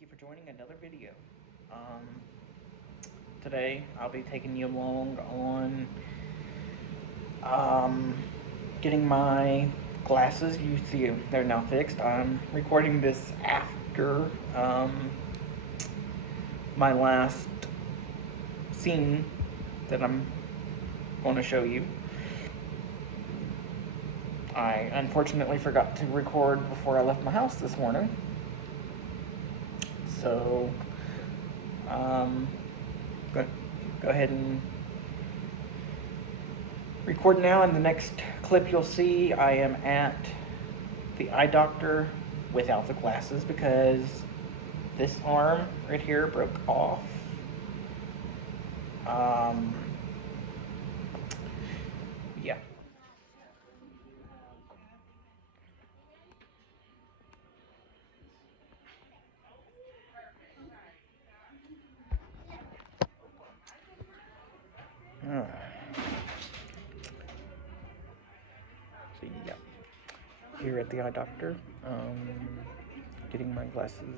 thank you for joining another video. Um, Today I'll be taking you along on um, getting my glasses. You see they're now fixed. I'm recording this after my last scene that I'm going to show you. I unfortunately forgot to record before I left my house this morning. So, um, go, go ahead and record now. In the next clip you'll see I am at the eye doctor without the glasses because this arm right here broke off. Um, yeah. Uh, so yeah, here at the eye doctor, getting my glasses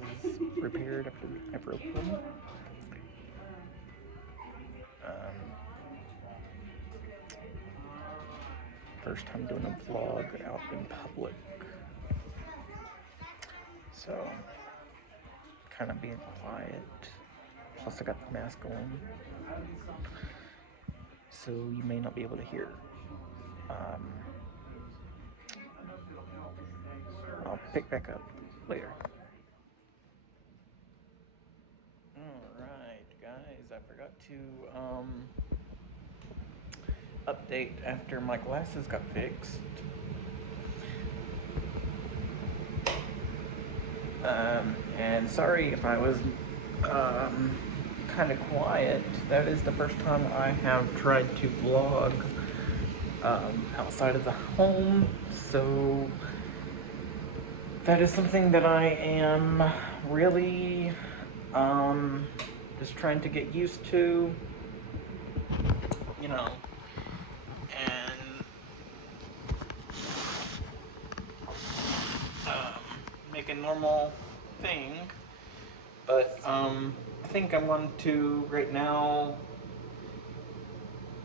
repaired after I broke them. Um, First time doing a vlog out in public, so kind of being quiet. Plus I got the mask on, so you may not be able to hear. Um, I'll pick back up later. Alright, guys, I forgot to update after my glasses got fixed. And sorry if I was kind of quiet. That is the first time I have tried to vlog outside of the home, so that is something that I am really just trying to get used to, you know, and make a normal thing. But I think I'm going to right now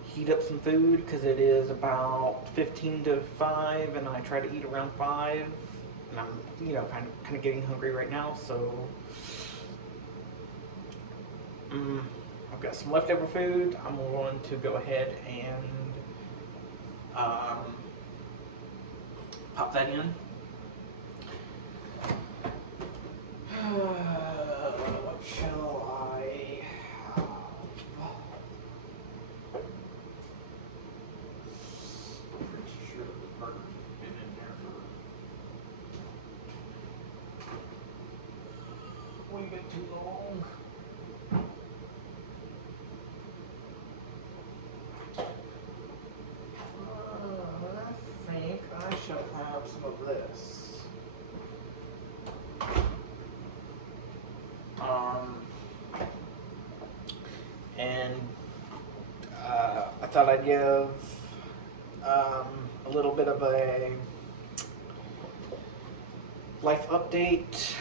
heat up some food because it is about 15 to 5 and I try to eat around 5, and I'm, you know, kind of getting hungry right now, so I've got some leftover food. I'm going to go ahead and pop that in. What shall I have? Pretty sure the burger's been in there for way bit too long. I think I shall have some of this. And I thought I'd give a little bit of a life update.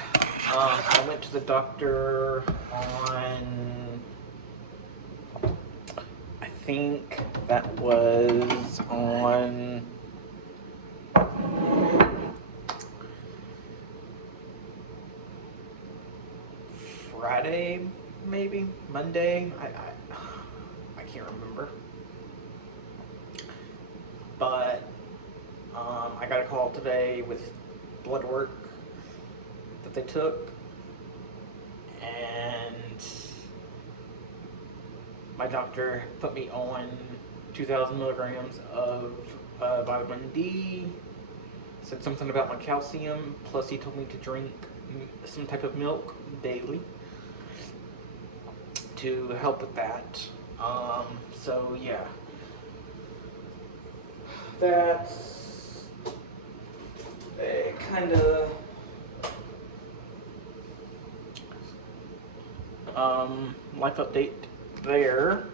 I went to the doctor on, I think that was on Friday, maybe Monday. I can't remember. But I got a call today with blood work that they took, and my doctor put me on 2,000 milligrams of vitamin D, said something about my calcium, plus he told me to drink some type of milk daily to help with that. So yeah, that's a kind of life update there.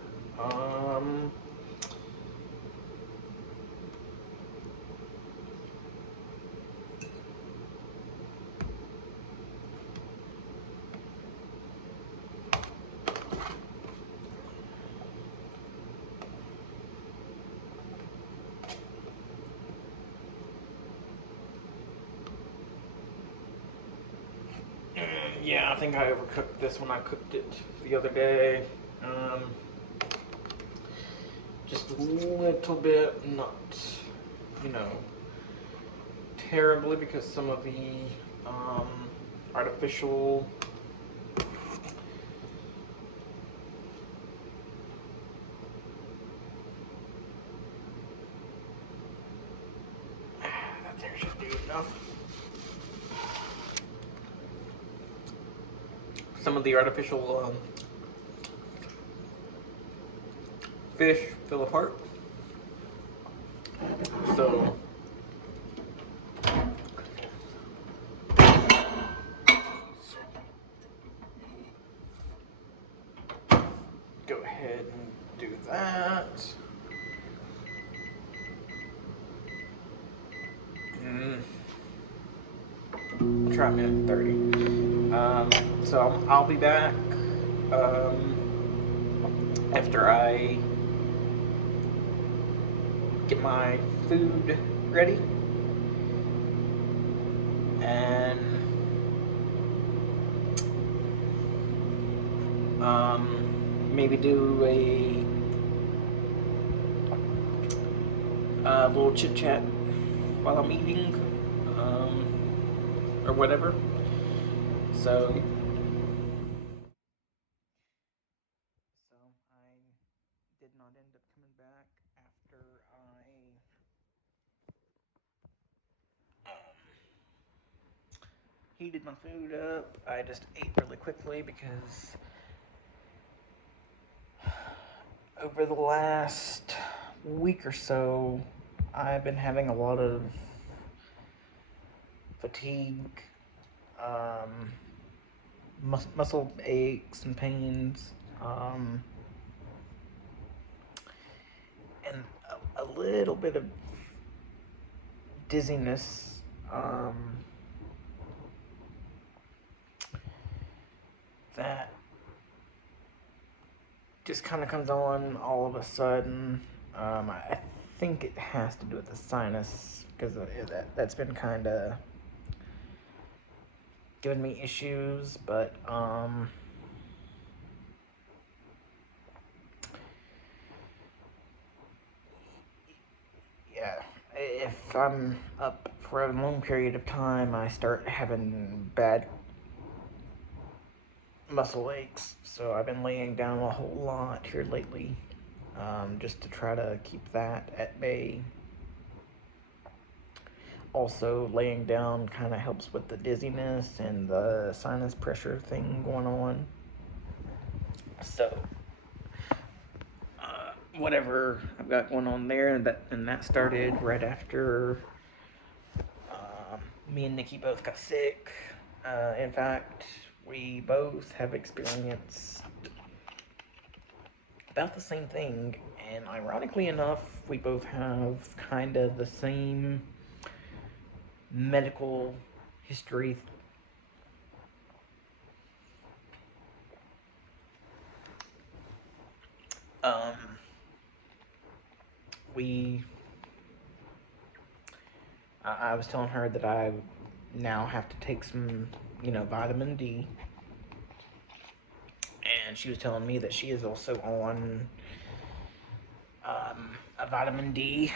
Yeah, I think I overcooked this when I cooked it the other day. Um, just a little bit, not, you know, terribly, because some of the um, artificial that there should do enough. Some of the artificial fish fell apart. So go ahead and do that. Mm, try a minute and 30. So I'll be back after I get my food ready and maybe do a little chit chat while I'm eating, or whatever. So, I did not end up coming back after I heated my food up. I just ate really quickly because over the last week or so, I've been having a lot of fatigue, um, muscle aches and pains, um, and a little bit of dizziness. That just kind of comes on all of a sudden. I think it has to do with the sinus because that's been kind of giving me issues, but yeah, if I'm up for a long period of time, I start having bad muscle aches. So I've been laying down a whole lot here lately, just to try to keep that at bay. Also, laying down kind of helps with the dizziness and the sinus pressure thing going on. So, whatever I've got going on there, and that started right after me and Nikki both got sick. In fact, we both have experienced about the same thing, and ironically enough, we both have kind of the same medical history. Um, we, I was telling her that I now have to take some, vitamin D, and she was telling me that she is also on a vitamin D.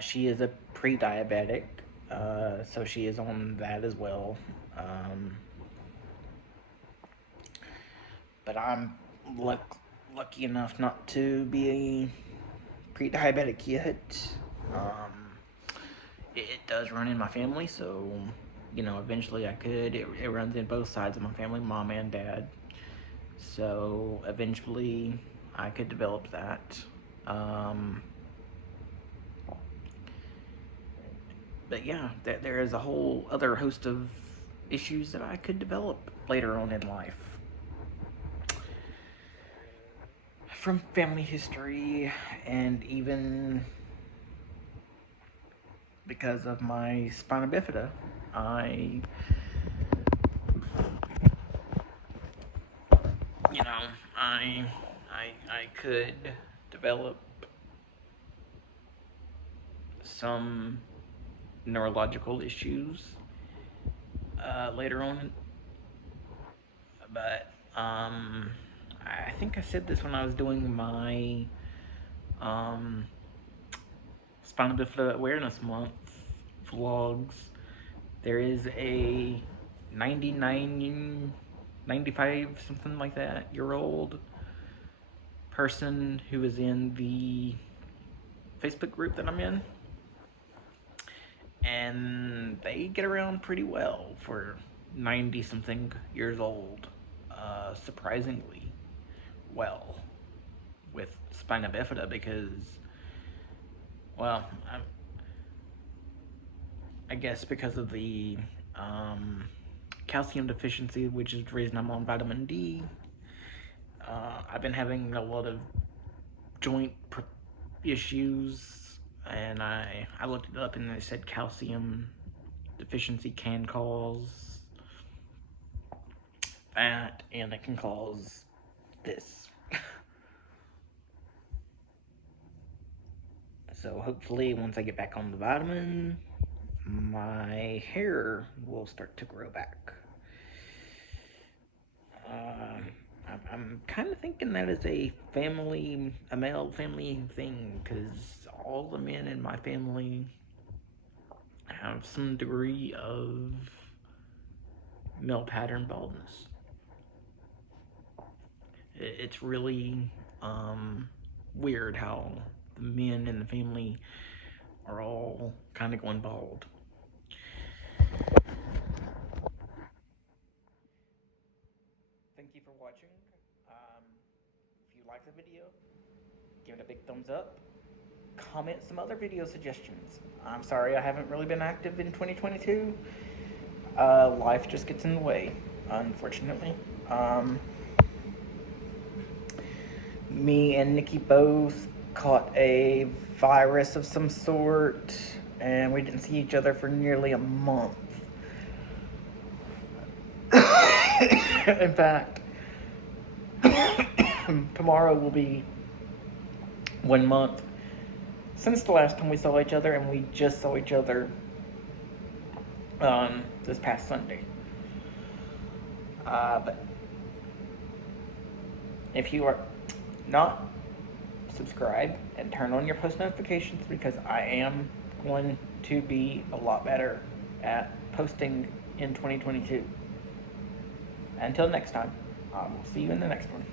She is a pre-diabetic, so she is on that as well. Um, but I'm lucky enough not to be a pre-diabetic yet. It does run in my family, so eventually I could. It runs in both sides of my family, mom and dad. So eventually I could develop that. Um, but yeah, there is a whole other host of issues that I could develop later on in life. From family history, and even because of my spina bifida, I, you know, I could develop some neurological issues later on. But I think I said this when I was doing my Spina Bifida Awareness Month vlogs. There is a 99, 95, something like that, year old person who is in the Facebook group that I'm in. And they get around pretty well for 90 something years old. Surprisingly well with spina bifida because, well, I guess because of the calcium deficiency, which is the reason I'm on vitamin D. I've been having a lot of joint issues, and I looked it up and they said calcium deficiency can cause that, and it can cause this. So hopefully once I get back on the vitamin, my hair will start to grow back. I'm kind of thinking that is a male family thing, because all the men in my family have some degree of male pattern baldness. It's really weird how the men in the family are all kind of going bald. Thank you for watching. If you like the video, give it a big thumbs up. Comment some other video suggestions. I'm sorry I haven't really been active in 2022. Life just gets in the way, unfortunately. Me and Nikki both caught a virus of some sort, and we didn't see each other for nearly a month. In fact, tomorrow will be 1 month since the last time we saw each other, and we just saw each other this past Sunday. But if you are not subscribed and turn on your post notifications, because I am going to be a lot better at posting in 2022. Until next time, I will see you in the next one.